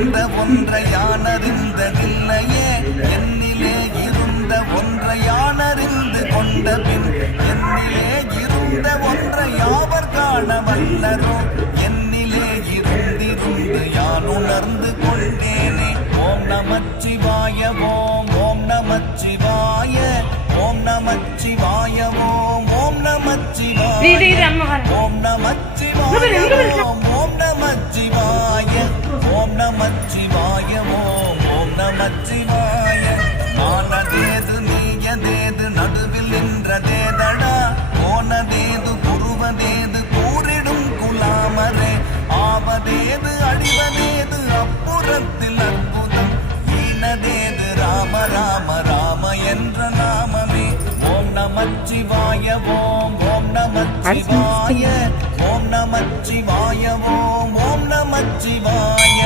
இருந்த ஒன்றை யானறிந்ததில்லையே என்னிலே இருந்த ஒன்றை யானறிந்து கொண்ட பின் என்னிலே இருந்த ஒன்றை யாவர் காண வல்லரோ என்னிலே இருந்திருந்து யான் உணர்ந்து கொண்டேனே ஓம் நமச்சிவாய ஓம் ஓம் நமச்சிவாய ஓம் நமச்சிவாய ஓம் ஓம் நமச்சிவாய ஓம் நமச்சிவாய ஓம் ஓம் நமச்சிவாய ஓம் நமச்சிவாய ஓம் ஓம் நமச்சிவாய ஆனதேது நீயதேது நடுவில் நின்றதேதடா போனதேது குருவதேது கூறிடும் குலாமரே ஆவதேது அழிவதேது அப்புறத்தில் அற்புதம் ஈனதேது ராம ராம ராம என்ற நாமமே ஓம் நமச்சிவாய ஓம் ஓம் நமச்சிவாய ஓம் நமச்சிவாய ஓம் ஓம் நமச்சிவாய